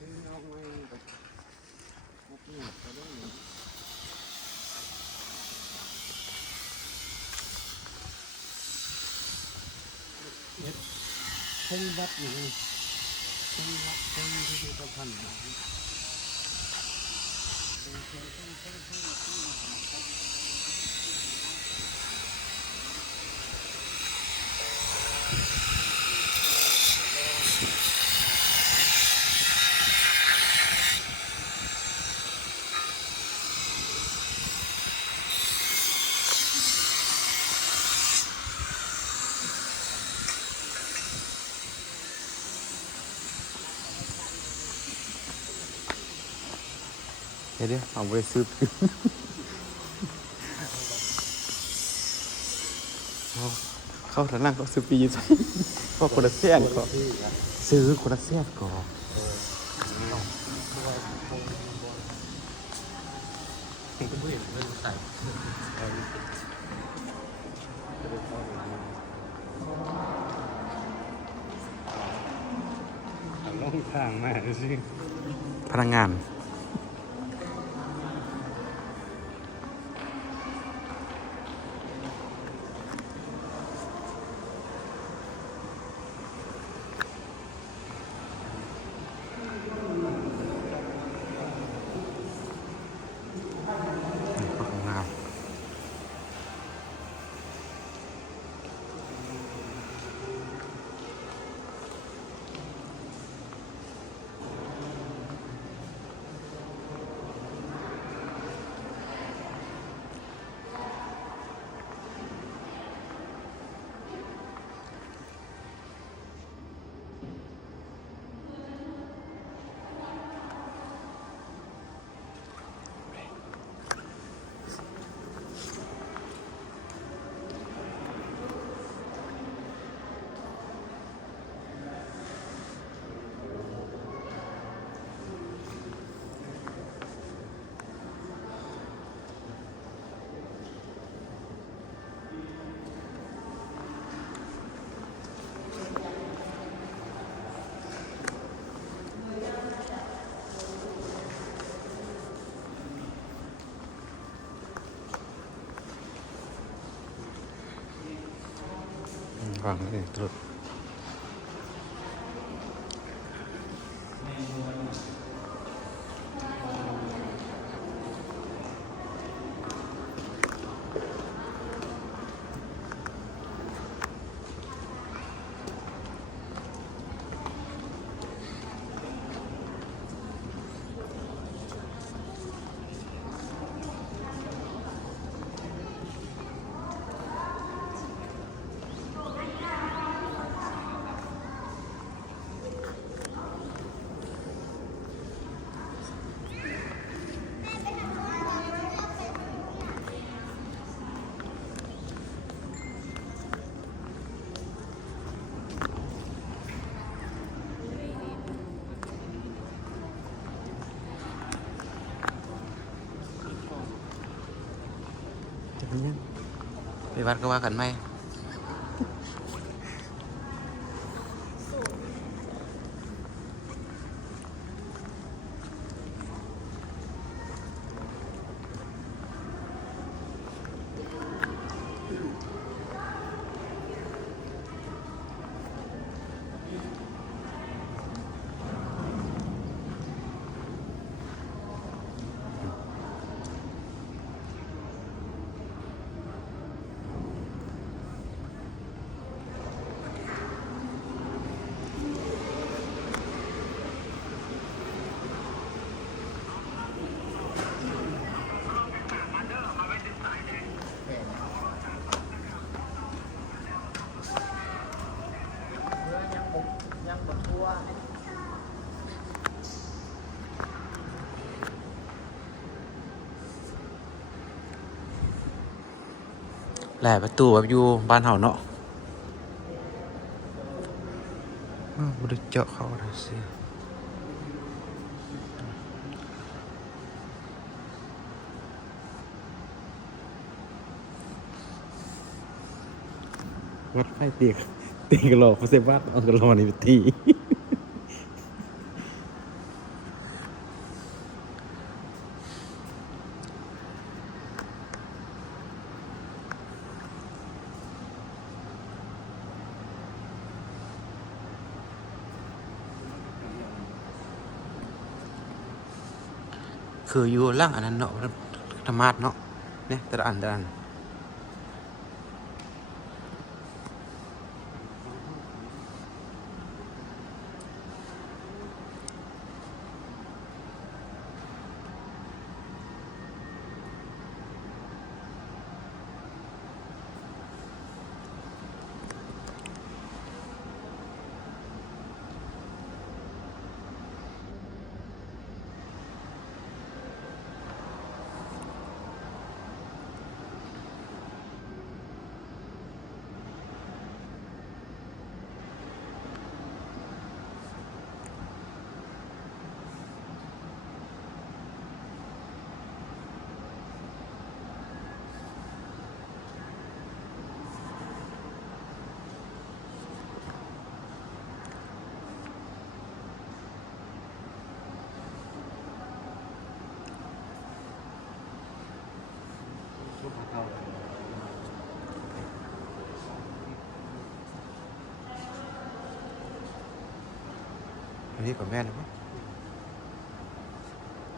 เพิ่งวัดอยู่เพิ่งวัดเพิ่งที่พิพิธภัณฑ์เดี๋ยวเอาไปซื้อเข้าทางนั่งก็ซื้อปีใช่เพราะคนละเสี้ยนก็ซื้อคนละเสี้ยนก็ล่องทางมาสิ พนักงานวางเลยตรวจไปวัดก็ว่ากันไหมแหล่ประตูแบบอยู่บ้านเฮาเนาะบ่ได้เจาะเข้าได้สิวัดไฟเตียกระโหลกไม่ใช่วัดเอากระโหลกนี่ไปตี คืออยู่ล่างอันนั้นเนาะธรรมาสเนาะเนี่ยแต่ละอันแต่ละอันทุกเขา อันนี้กับแม่นะมั้ง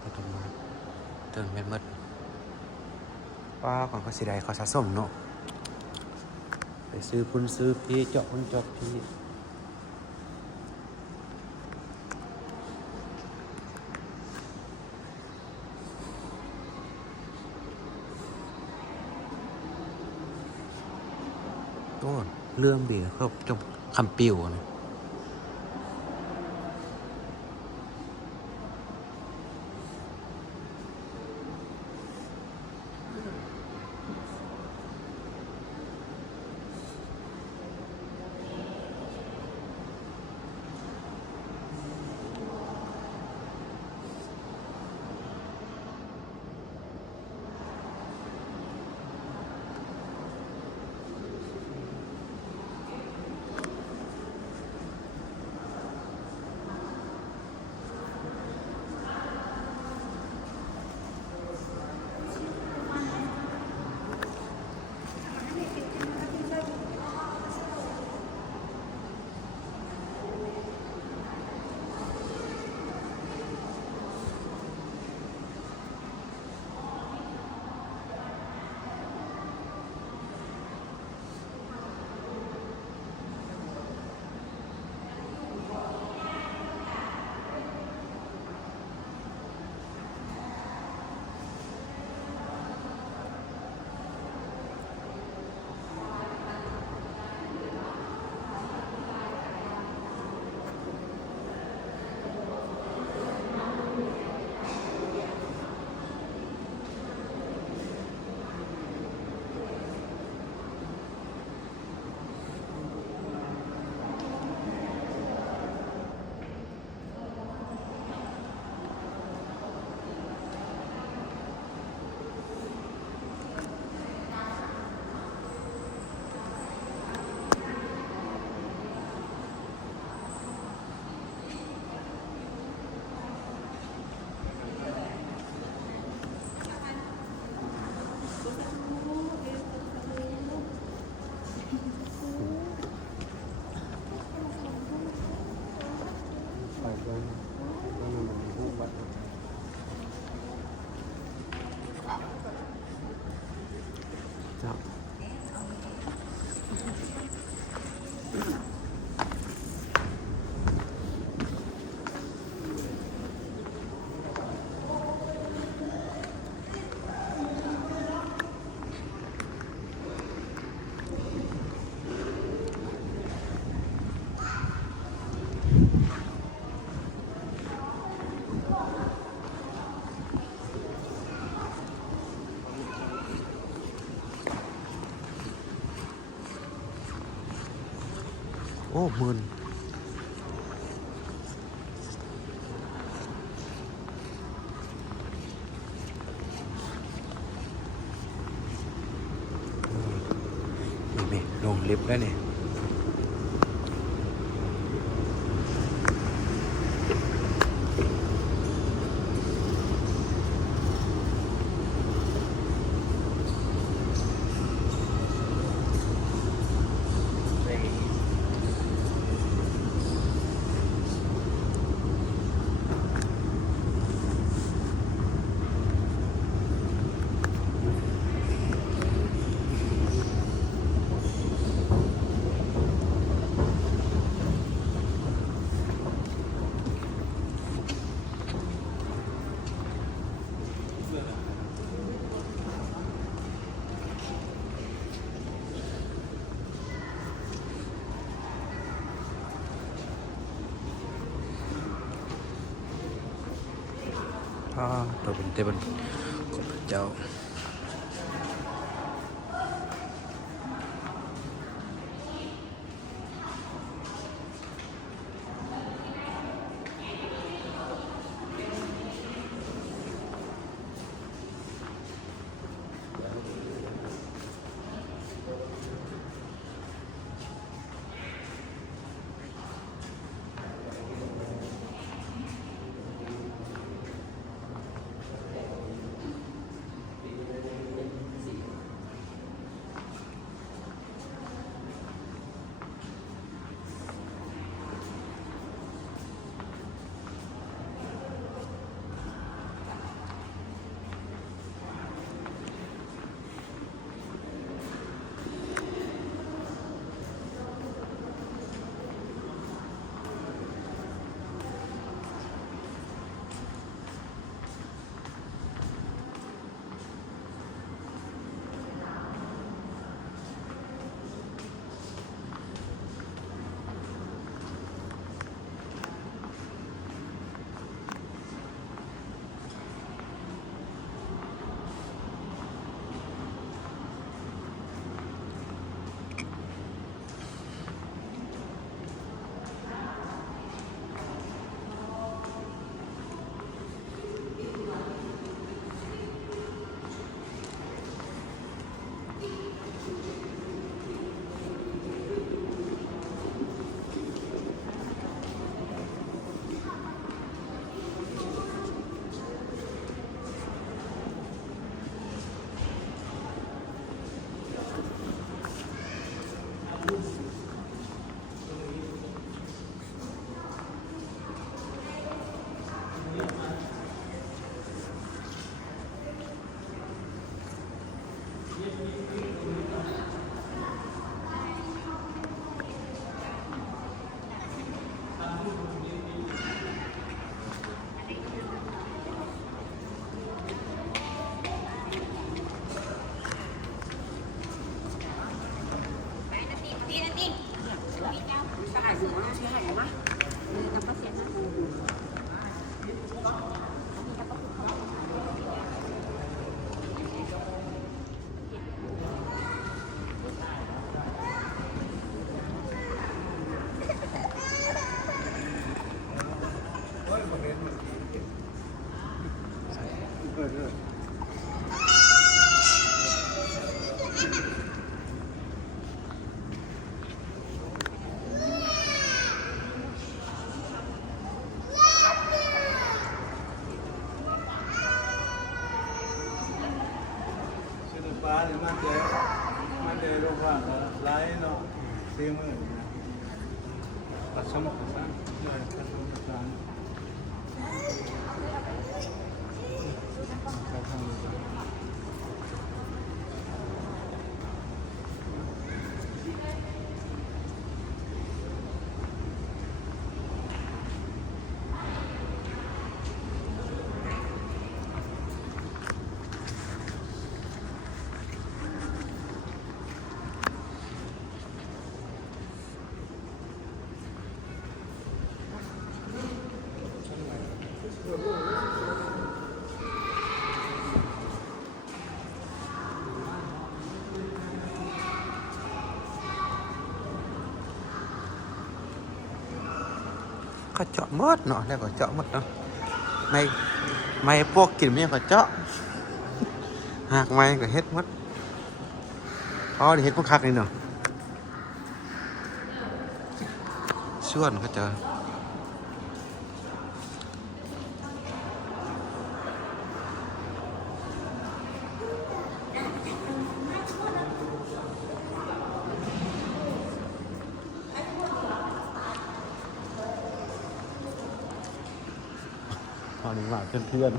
แต่ธรรมาสเติมแม่นหมดว่าก่อนก็สิได้เขาสะสมเนาะไปซื้อพุ่นซื้อพี่เจาะพุ่นเจาะพี่ต้นเรื่องเบียร์ครบจบคำปิวนะไปเลยมันมีผู้วัด เจ้าโอ้มึนนี่ลงลิฟต์แล้วเนี่ย พ่อตัวเป็นเตบันขอบพระเจ้าฟ้าเนี่ยมันเจอโรงพยาบาลไร้เนาะเสียมือปัสสาวะสั้นเลยปัสสาวะสั้นก็เจาะหมดเนาะแล้วก็เจาะหมดเนาะไม่พวกกินเนี่ยก็เจาะหากไม่ก็เฮ็ดหมดอ๋อเดี๋ยวเฮ็ดพวกคักนี่เนาะส่วนก็เจอตอนนี้มาเพื่อน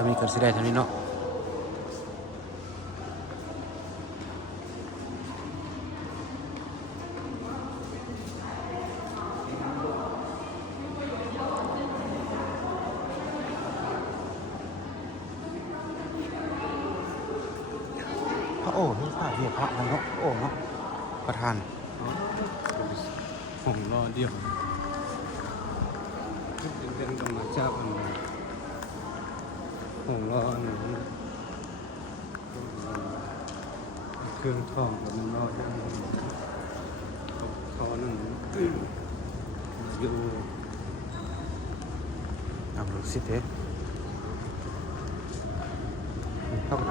ามีก็สิได้เท่านี้เนาะพระโอ้นี่พระเรียกพระอะไรเนาะโอ้เนาะประธาน ของรอเดียวเดินกันมาจับอันของรออันนั้นเครื่องทองกับมันรอได้เขาหนึ่งอยู่ เอาลูกศิษย์เด้เข้าไปท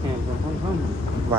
แห่กันท่อง ำไหว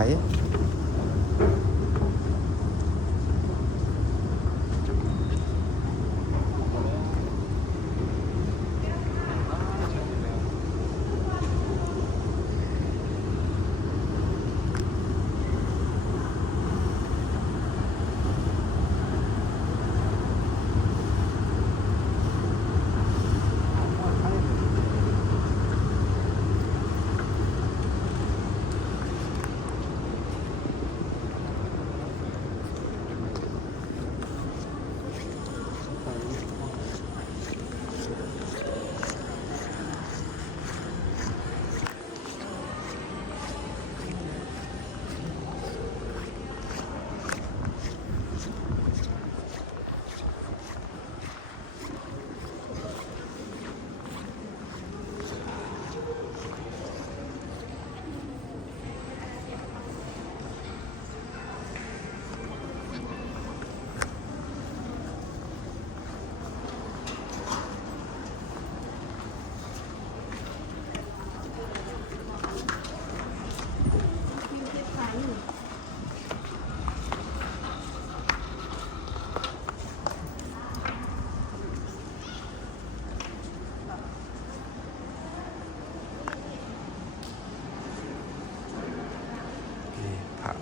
นี่พระ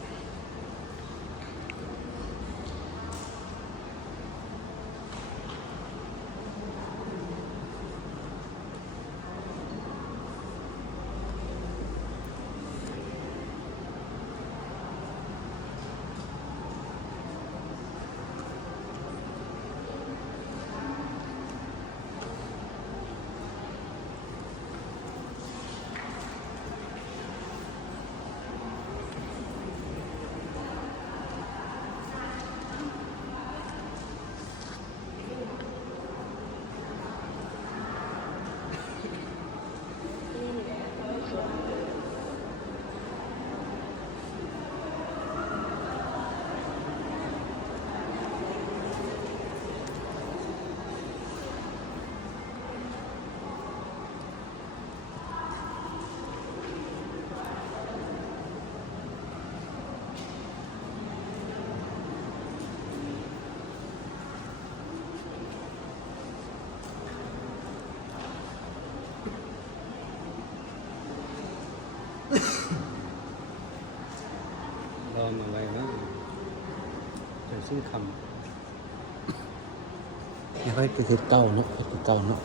รอมาไว้นะจะซื้อคำ นี่ก็คือเก่าเนาะคือเก่าเนาะ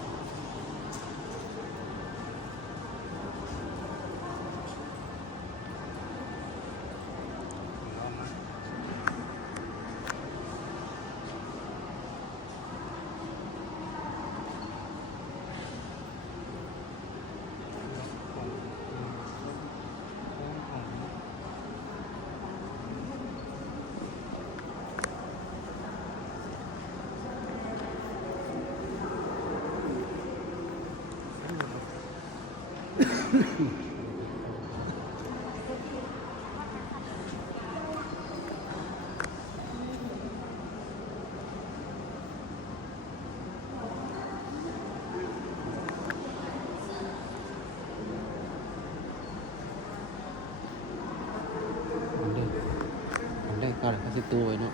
อันแรกก็เลยเขาสิตัวไว้เนาะ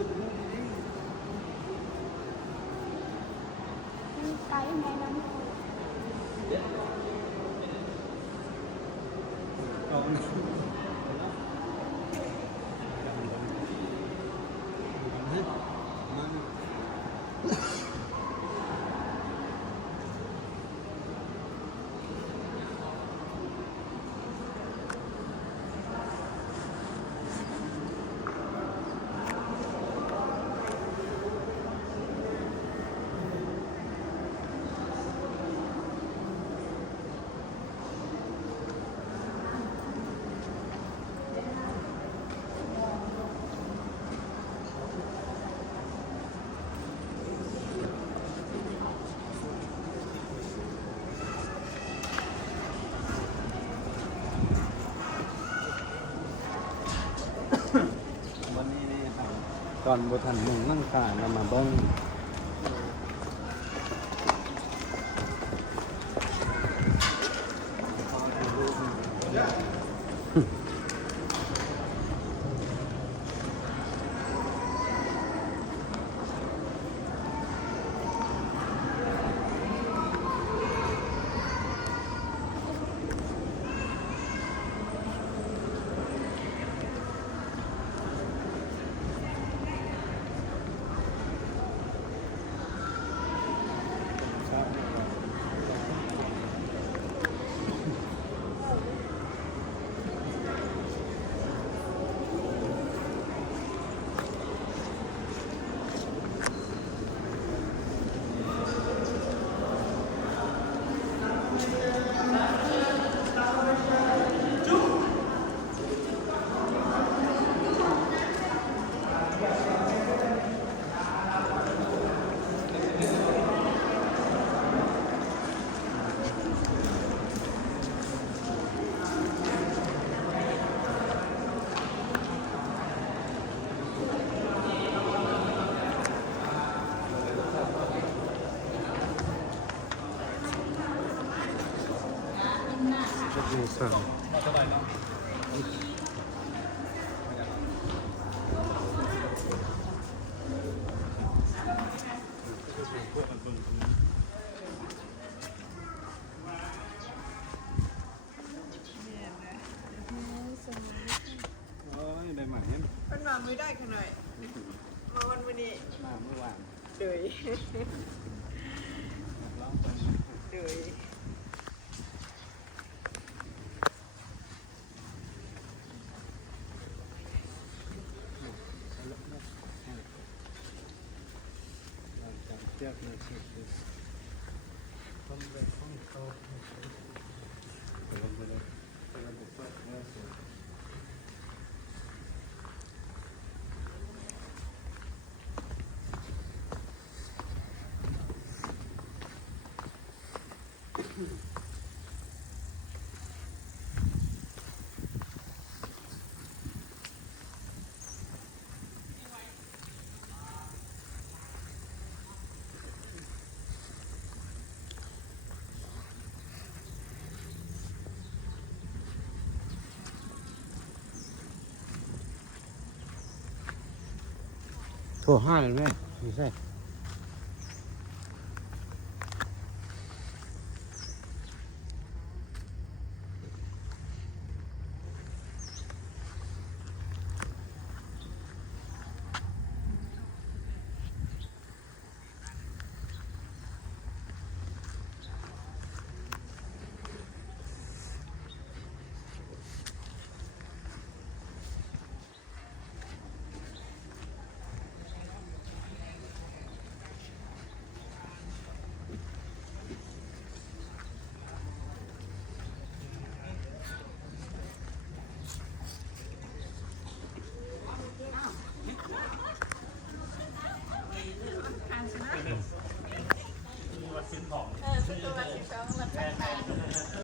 ไปไหนน้ำ เอา วันนี้นี่ครับตอนบทันมุงนั่งขานำมาเบิ้งจะดูสั่งโอ้ยได้หมายเนี่ย มันมาไม่ได้ขนาดมาวันนี้ มาเมื่อวาน เดย ร้องไป เดย หลังจากเทียบเลยสุดเลยต้องไปห้องเขาไปลงไปเลยไปลงไปเปิดเมื่อสุดโทรห้าเลยแม่ไม่ใช่